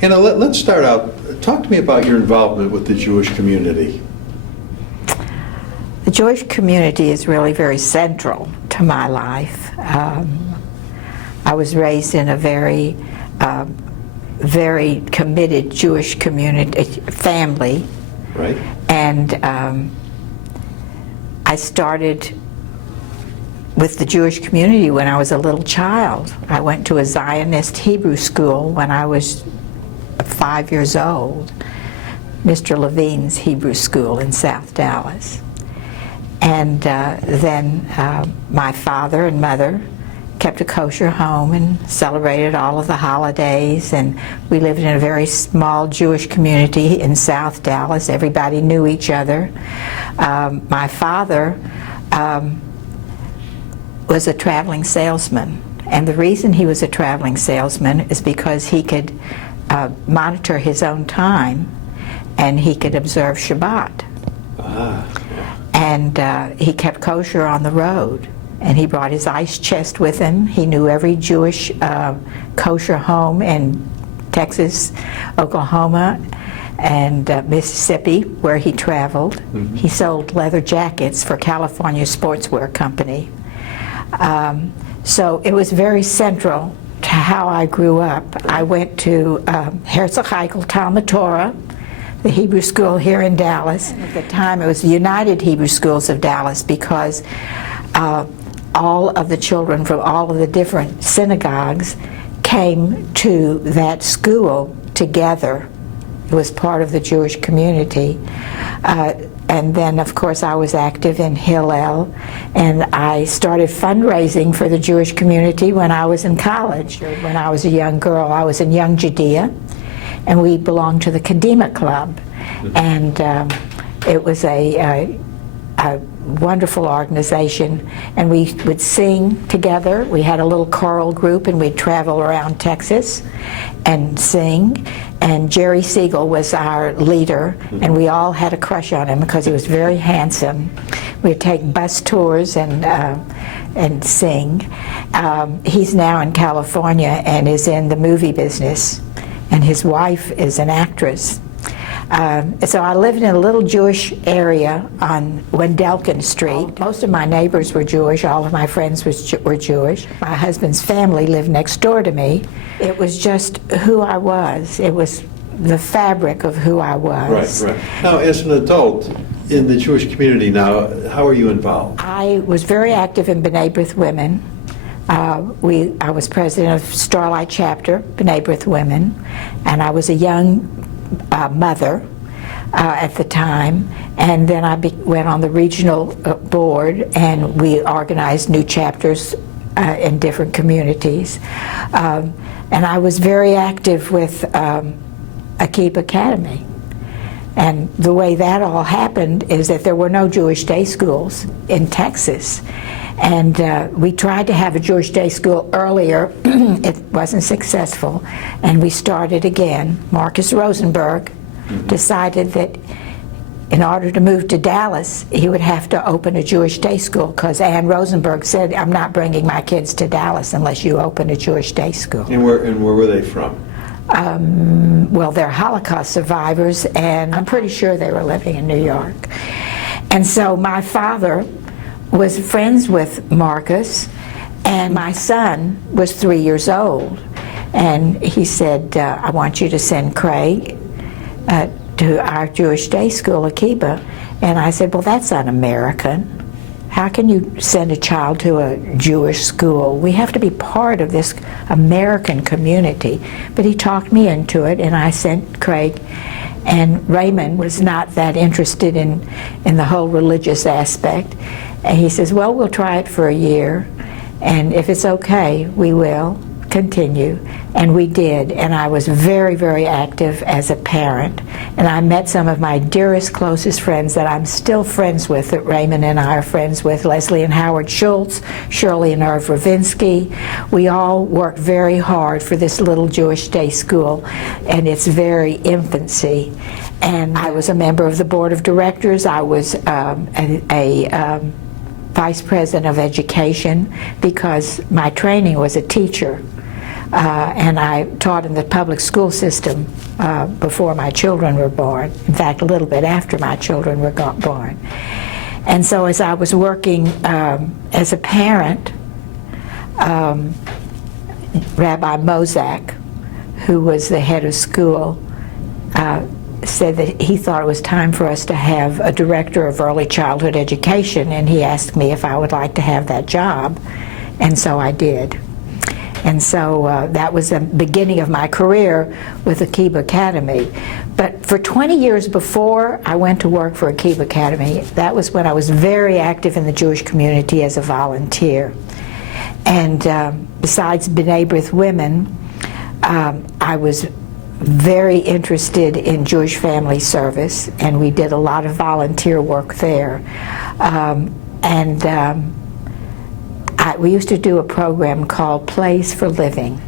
Hanna, let's start out. Talk to me about your involvement with the Jewish community. The Jewish community is really very central to my life. I was raised in a very committed Jewish community family. Right. And I started with the Jewish community when I was a little child. I went to a Zionist Hebrew school when I was 5 years old, Mr. Levine's Hebrew School in South Dallas. And then my father and mother kept a kosher home and celebrated all of the holidays, and we lived in a very small Jewish community in South Dallas. Everybody knew each other. My father was a traveling salesman, and the reason he was a traveling salesman is because he could monitor his own time and he could observe Shabbat. And he kept kosher on the road. And he brought his ice chest with him. He knew every Jewish kosher home in Texas, Oklahoma, and Mississippi, where he traveled. Mm-hmm. He sold leather jackets for California Sportswear Company. So it was very central to how I grew up. I went to Herzl Heichel Talmud Torah, the Hebrew school here in Dallas. At the time, it was the United Hebrew Schools of Dallas, because all of the children from all of the different synagogues came to that school together. It was part of the Jewish community. And then, of course, I was active in Hillel, and I started fundraising for the Jewish community when I was in college. When I was a young girl, I was in Young Judea, and we belonged to the Kadima Club. And it was a wonderful organization, and we would sing together. We had a little choral group, and we'd travel around Texas and sing. And Jerry Siegel was our leader, and we all had a crush on him because he was very handsome. We'd take bus tours and sing. He's now in California and is in the movie business, and his wife is an actress. So I lived in a little Jewish area on Wendelken Street. Most of my neighbors were Jewish. All of my friends were Jewish. My husband's family lived next door to me. It was just who I was. It was the fabric of who I was. Right, right. Now, as an adult in the Jewish community now, how are you involved? I was very active in B'nai B'rith Women. I was president of Starlight Chapter, B'nai B'rith Women, and I was a young mother at the time, and then I went on the regional board, and we organized new chapters in different communities. And I was very active with Akib Academy. And the way that all happened is that there were no Jewish day schools in Texas. And we tried to have a Jewish day school earlier. It wasn't successful. And we started again. Marcus Rosenberg decided that in order to move to Dallas, he would have to open a Jewish day school, because Ann Rosenberg said, I'm not bringing my kids to Dallas unless you open a Jewish day school. And where were they from? Well, they're Holocaust survivors, and I'm pretty sure they were living in New York. And so my father was friends with Marcus, and my son was 3 years old. And he said, I want you to send Craig to our Jewish day school, Akiba. And I said, well, that's un-American. How can you send a child to a Jewish school? We have to be part of this American community. But he talked me into it, and I sent Craig. And Raymond was not that interested in the whole religious aspect. And he says, well, we'll try it for a year, and if it's okay, we will continue. And we did, and I was very, very active as a parent. And I met some of my dearest, closest friends that I'm still friends with, that Raymond and I are friends with, Leslie and Howard Schultz, Shirley and Irv Ravinsky. We all worked very hard for this little Jewish day school in its very infancy. And I was a member of the board of directors. I was a vice president of education, because my training was a teacher. and I taught in the public school system before my children were born. In fact, a little bit after my children were born. And so as I was working as a parent, Rabbi Mozak, who was the head of school, said that he thought it was time for us to have a director of early childhood education, and he asked me if I would like to have that job, and so I did. And so that was the beginning of my career with Akiba Academy. But for 20 years before I went to work for Akiba Academy, that was when I was very active in the Jewish community as a volunteer. And besides B'nai B'rith Women, I was very interested in Jewish Family Service, and we did a lot of volunteer work there. We used to do a program called Plays for Living.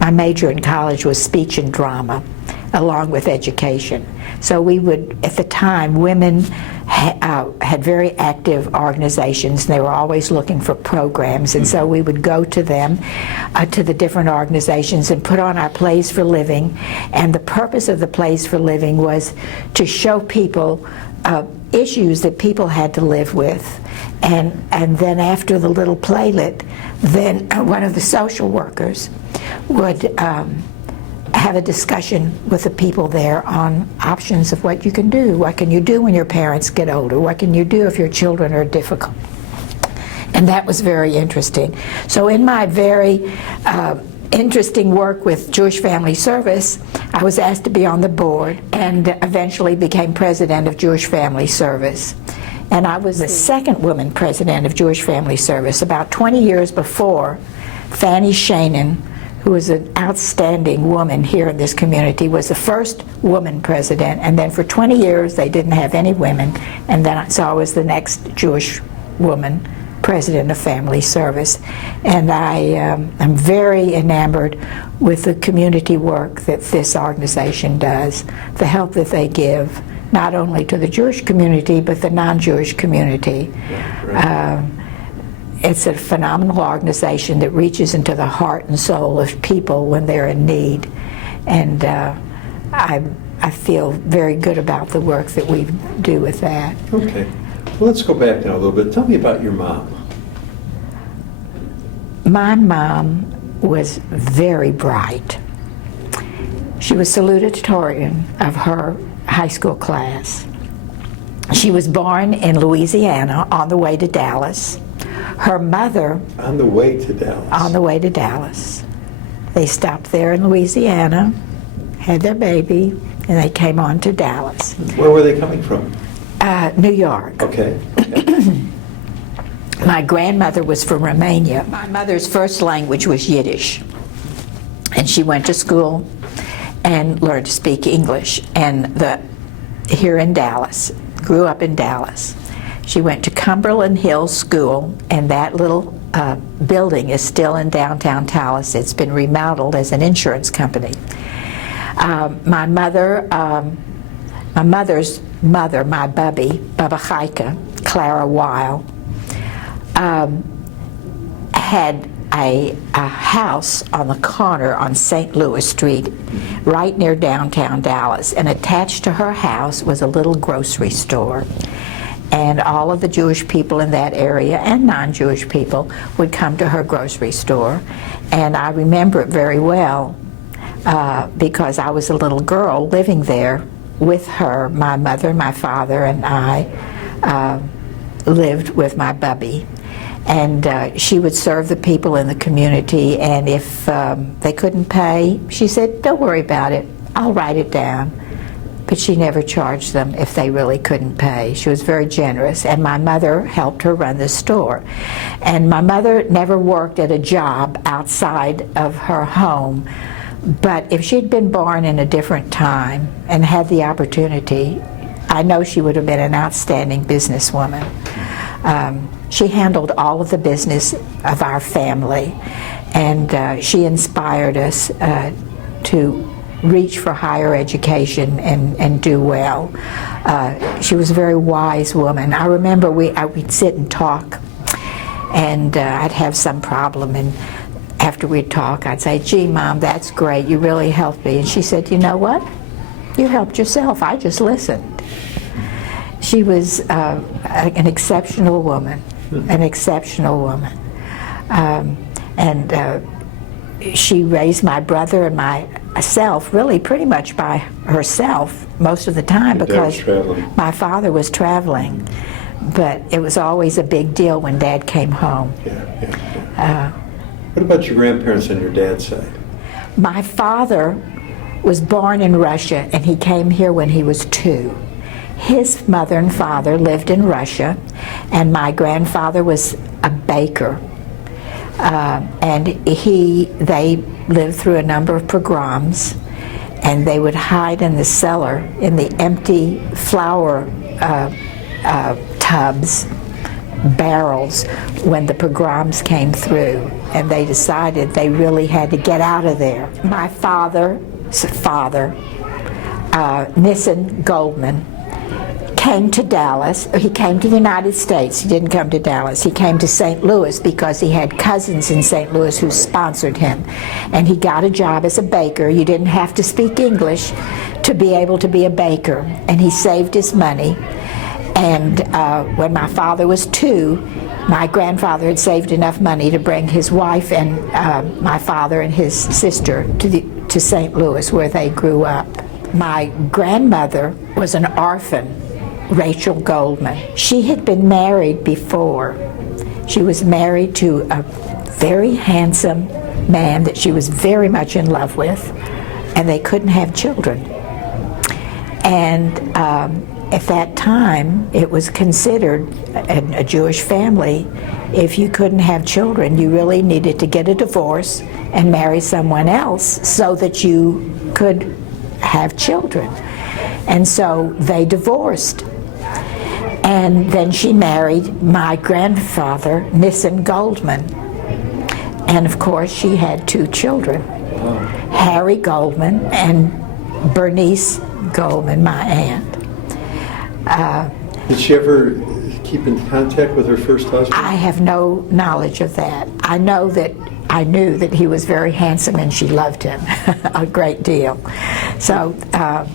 My major in college was speech and drama, along with education. So we would, at the time, women had very active organizations, and they were always looking for programs, and so we would go to them, to the different organizations, and put on our Plays for Living. And the purpose of the Plays for Living was to show people issues that people had to live with. And then after the little playlet, then one of the social workers would have a discussion with the people there on options of what you can do. What can you do when your parents get older? What can you do if your children are difficult? And that was very interesting. So in my very interesting work with Jewish Family Service, I was asked to be on the board and eventually became president of Jewish Family Service. And I was the second woman president of Jewish Family Service. About 20 years before, Fanny Shanin, who was an outstanding woman here in this community, was the first woman president, and then for 20 years they didn't have any women, and then so I was the next Jewish woman president of Family Service. And I am very enamored with the community work that this organization does, the help that they give, not only to the Jewish community, but the non-Jewish community. It's a phenomenal organization that reaches into the heart and soul of people when they're in need. And I feel very good about the work that we do with that. Okay. Well, let's go back now a little bit. Tell me about your mom. My mom was very bright. She was salutatorian of her high school class. She was born in Louisiana on the way to Dallas. Her mother... On the way to Dallas. On the way to Dallas. They stopped there in Louisiana, had their baby, and they came on to Dallas. Where were they coming from? New York. Okay. My grandmother was from Romania. My mother's first language was Yiddish. And she went to school and learned to speak English. And here in Dallas, grew up in Dallas. She went to Cumberland Hills School, and that little building is still in downtown Dallas. It's been remodeled as an insurance company. My mother's mother, my bubby, Baba Chaika, Clara Weil, had a house on the corner on St. Louis Street, right near downtown Dallas, and attached to her house was a little grocery store. And all of the Jewish people in that area and non-Jewish people would come to her grocery store. And I remember it very well because I was a little girl living there with her. My mother, my father, and I lived with my bubby. And she would serve the people in the community, and if they couldn't pay, she said, "Don't worry about it, I'll write it down." But she never charged them if they really couldn't pay. She was very generous, and my mother helped her run the store. And my mother never worked at a job outside of her home, but if she'd been born in a different time and had the opportunity, I know she would have been an outstanding businesswoman. She handled all of the business of our family, and she inspired us to reach for higher education and do well. She was a very wise woman. I remember we'd sit and talk, and I'd have some problem, after we'd talk, I'd say, "Gee, Mom, that's great. You really helped me." And she said, "You know what? You helped yourself. I just listened." She was an exceptional woman, an exceptional woman. She raised my brother and myself really pretty much by herself most of the time because my father was traveling. But it was always a big deal when Dad came home. What about your grandparents on your dad's side? My father was born in Russia, and he came here when he was 2. His mother and father lived in Russia, and my grandfather was a baker. And they lived through a number of pogroms, and they would hide in the cellar in the empty flour tubs, barrels, when the pogroms came through, and they decided they really had to get out of there. My father's father, Nissen Goldman, came to Dallas. He came to the United States. He didn't come to Dallas. He came to St. Louis because he had cousins in St. Louis who sponsored him. And he got a job as a baker. You didn't have to speak English to be able to be a baker. And he saved his money. And when my father was 2, my grandfather had saved enough money to bring his wife and my father and his sister to St. Louis, where they grew up. My grandmother was an orphan, Rachel Goldman. She had been married before. She was married to a very handsome man that she was very much in love with, and they couldn't have children. And at that time, it was considered a Jewish family, if you couldn't have children, you really needed to get a divorce and marry someone else so that you could have children. And so they divorced. And then she married my grandfather, Nissen Goldman. And of course, she had 2 children, Harry Goldman and Bernice Goldman, my aunt. Did she ever keep in contact with her first husband? I have no knowledge of that. I knew that he was very handsome and she loved him a great deal. So,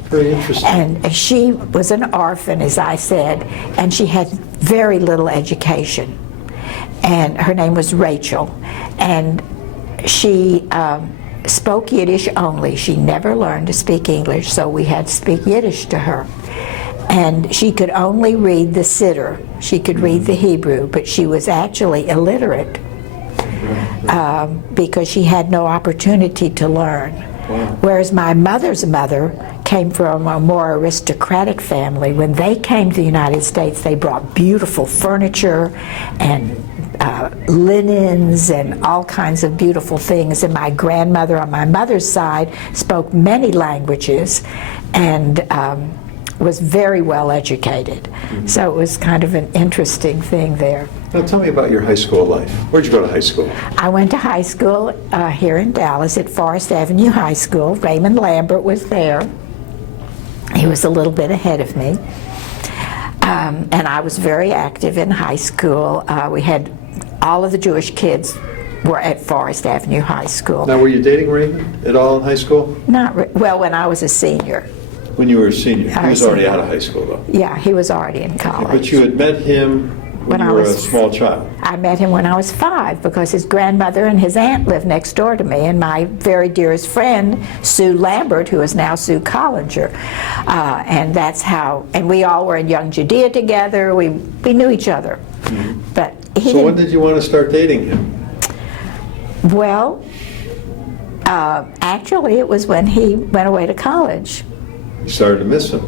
very interesting. And she was an orphan, as I said, and she had very little education. And her name was Rachel, and she spoke Yiddish only. She never learned to speak English, so we had to speak Yiddish to her. And she could only read the Siddur. She could read the Hebrew, but she was actually illiterate because she had no opportunity to learn. Wow. Whereas my mother's mother came from a more aristocratic family. When they came to the United States, they brought beautiful furniture and linens and all kinds of beautiful things. And my grandmother on my mother's side spoke many languages and was very well educated. Mm-hmm. So it was kind of an interesting thing there. Now tell me about your high school life. Where'd you go to high school? I went to high school here in Dallas at Forest Avenue High School. Raymond Lambert was there. He was a little bit ahead of me. And I was very active in high school. We had all of the Jewish kids were at Forest Avenue High School. Now, were you dating Raymond at all in high school? Well, when I was a senior. When you were a senior? He was already out of high school, though. Yeah, he was already in college. But you had met him when you were a small child. I met him when I was 5 because his grandmother and his aunt lived next door to me, and my very dearest friend, Sue Lambert, who is now Sue Collinger, and that's how, and we all were in Young Judea together. We knew each other. Mm-hmm. But so when did you want to start dating him? Well, actually it was when he went away to college. You started to miss him.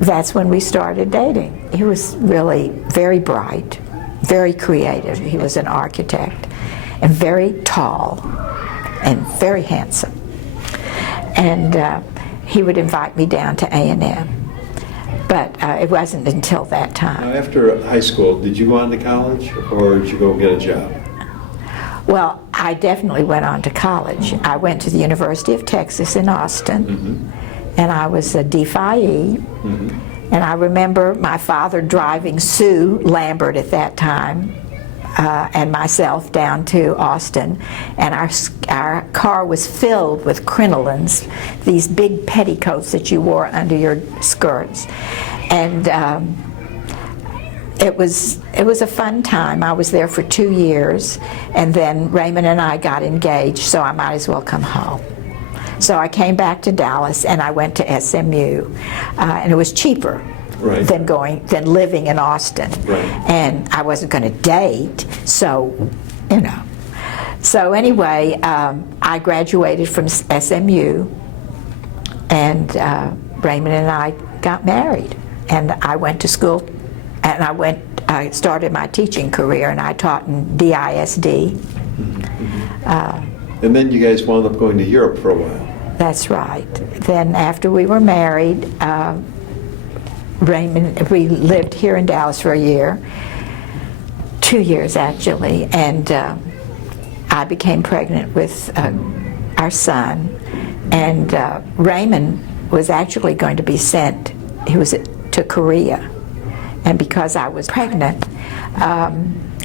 That's when we started dating. He was really very bright, very creative. He was an architect, and very tall, and very handsome. And he would invite me down to A&M. But it wasn't until that time. Now, after high school, did you go on to college, or did you go get a job? Well, I definitely went on to college. I went to the University of Texas in Austin. Mm-hmm. And I was a D-Phi-E, mm-hmm. And I remember my father driving Sue Lambert at that time and myself down to Austin, and our car was filled with crinolines, these big petticoats that you wore under your skirts, and it was a fun time. I was there for 2 years, and then Raymond and I got engaged, so I might as well come home. So I came back to Dallas, and I went to SMU, and it was cheaper. Right. than living in Austin. Right. And I wasn't going to date, so, you know. So anyway, I graduated from SMU, and Raymond and I got married. And I went to school, and I started my teaching career, and I taught in DISD. And then you guys wound up going to Europe for a while. That's right. Then after we were married, Raymond, we lived here in Dallas for a year, 2 years actually, and I became pregnant with our son, and Raymond was actually going to be sent, he was to Korea, and because I was pregnant,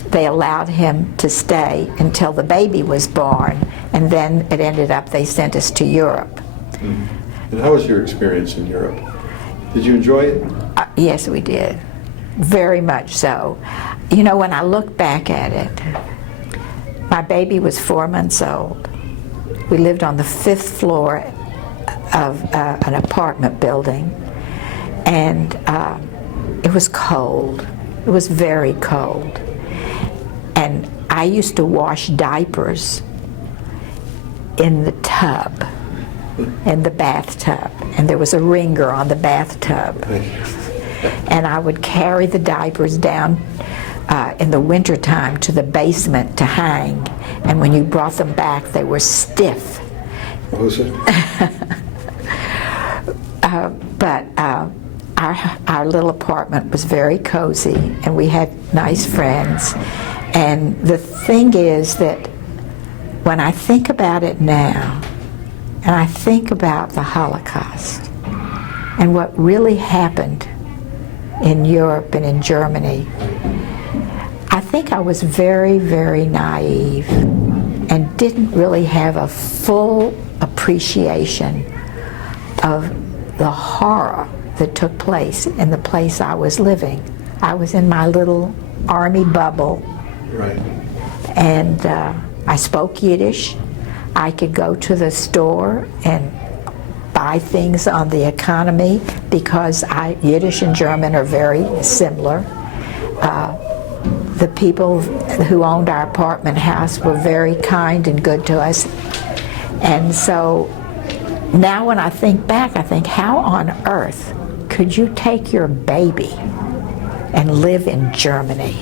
they allowed him to stay until the baby was born, and then it ended up they sent us to Europe. And how was your experience in Europe? Did you enjoy it? Yes, we did. Very much so. You know, when I look back at it, my baby was 4 months old. We lived on the 5th floor of an apartment building, and it was cold. It was very cold. And I used to wash diapers in the tub, in the bathtub, and there was a wringer on the bathtub. And I would carry the diapers down in the wintertime to the basement to hang, and when you brought them back, they were stiff. What was it? But our little apartment was very cozy, and we had nice friends. And the thing is that when I think about it now, and I think about the Holocaust and what really happened in Europe and in Germany, I think I was very, very naive and didn't really have a full appreciation of the horror that took place in the place I was living. I was in my little army bubble. Right. And I spoke Yiddish. I could go to the store and buy things on the economy because Yiddish and German are very similar. The people who owned our apartment house were very kind and good to us. And so now when I think back, I think, how on earth could you take your baby and live in Germany?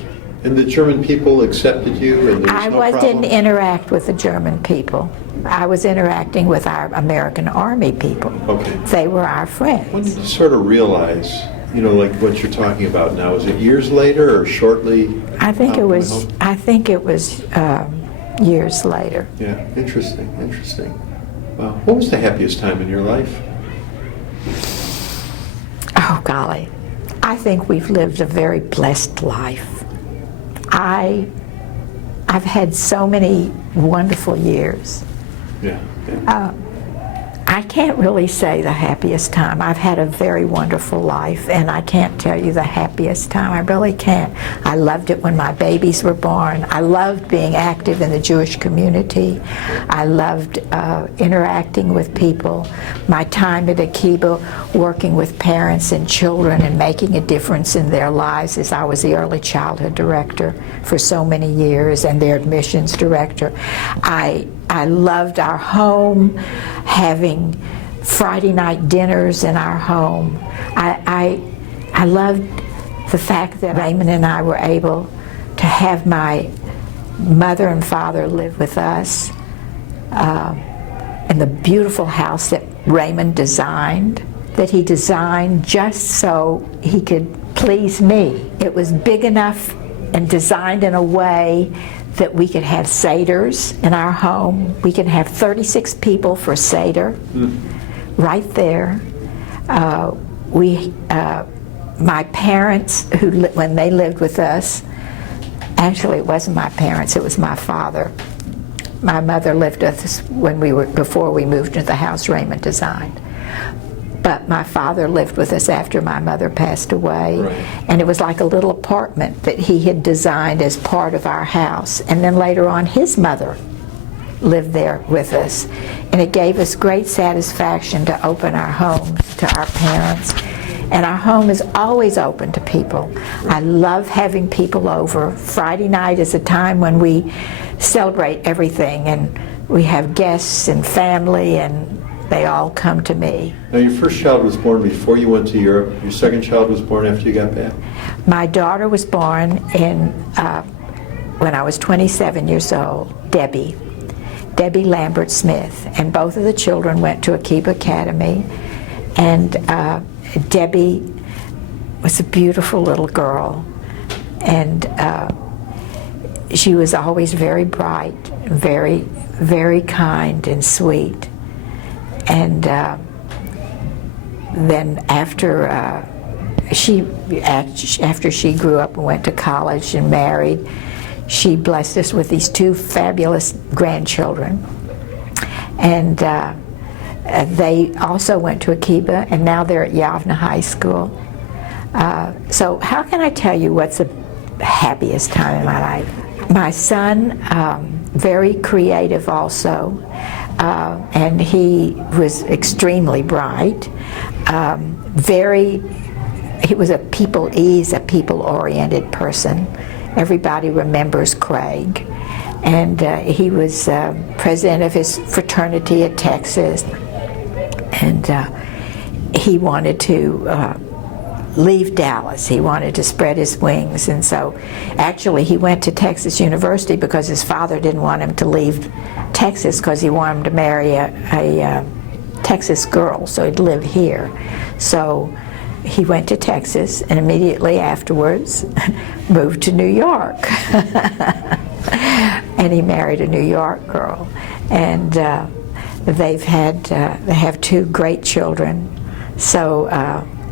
And the German people accepted you, and there was no problem? Didn't interact with the German people. I was interacting with our American Army people. Okay. They were our friends. When did you sort of realize, you know, like what you're talking about now? Is it years later or shortly? I think it was years later. Yeah, interesting, interesting. Wow. What was the happiest time in your life? Oh, golly. I think we've lived a very blessed life. I've had so many wonderful years. Yeah. I can't really say the happiest time. I've had a very wonderful life, and I can't tell you the happiest time. I really can't. I loved it when my babies were born. I loved being active in the Jewish community. I loved interacting with people. My time at Akiba, working with parents and children and making a difference in their lives, as I was the early childhood director for so many years and their admissions director. I loved our home, having Friday night dinners in our home. I loved the fact that Raymond and I were able to have my mother and father live with us in the beautiful house that Raymond designed, that he designed just so he could please me. It was big enough and designed in a way that we could have seders in our home. We could have 36 people for seder right there. My parents, when they lived with us, Actually, it wasn't my parents, it was my father. My mother lived with us before we moved into the house Raymond designed. But my father lived with us after my mother passed away. Right. And it was like a little apartment that he had designed as part of our house. And then later on, his mother lived there with us. And it gave us great satisfaction to open our home to our parents. And our home is always open to people. I love having people over. Friday night is a time when we celebrate everything, and we have guests and family, and they all come to me. Now, your first child was born before you went to Europe. Your second child was born after you got back? My daughter was born when I was 27 years old, Debbie Lambert Smith, and both of the children went to Akiba Academy, and Debbie was a beautiful little girl, and she was always very bright, very, very kind and sweet. And then after she grew up and went to college and married, she blessed us with these two fabulous grandchildren. And they also went to Akiba, and now they're at Yavna High School. So how can I tell you what's the happiest time in my life? My son, very creative also, and he was extremely bright. He was a people-oriented person. Everybody remembers Craig. And he was president of his fraternity at Texas. And he wanted to leave Dallas. He wanted to spread his wings. And so actually he went to Texas University because his father didn't want him to leave Texas because he wanted him to marry a Texas girl, so he'd live here. So he went to Texas and immediately afterwards moved to New York. And he married a New York girl. And they have two great children. So,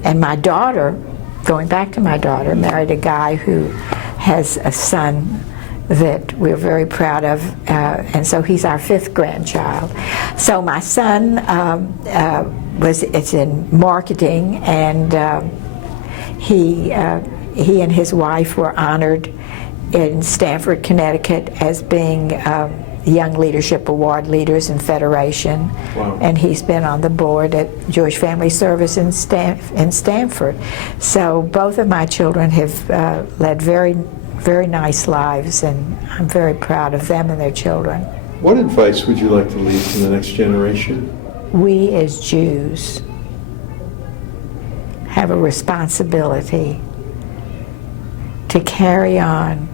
and my daughter, going back to my daughter, married a guy who has a son that we're very proud of, and so he's our fifth grandchild. So my son is in marketing, and he and his wife were honored in Stamford, Connecticut as being Young Leadership Award leaders in Federation. Wow. And he's been on the board at Jewish Family Service in Stamford. So both of my children have led very, very nice lives, and I'm very proud of them and their children. What advice would you like to leave to the next generation? We as Jews have a responsibility to carry on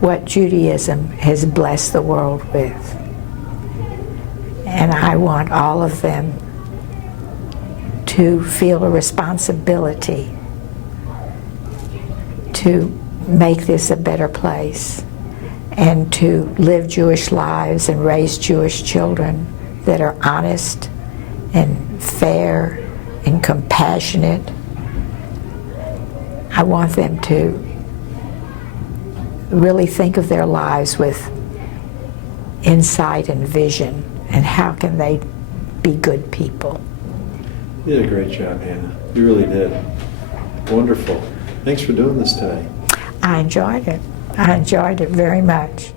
what Judaism has blessed the world with. And I want all of them to feel a responsibility to make this a better place and to live Jewish lives and raise Jewish children that are honest and fair and compassionate. I want them to really think of their lives with insight and vision, and how can they be good people. You did a great job, Hannah. You really did. Wonderful. Thanks for doing this today. I enjoyed it. I enjoyed it very much.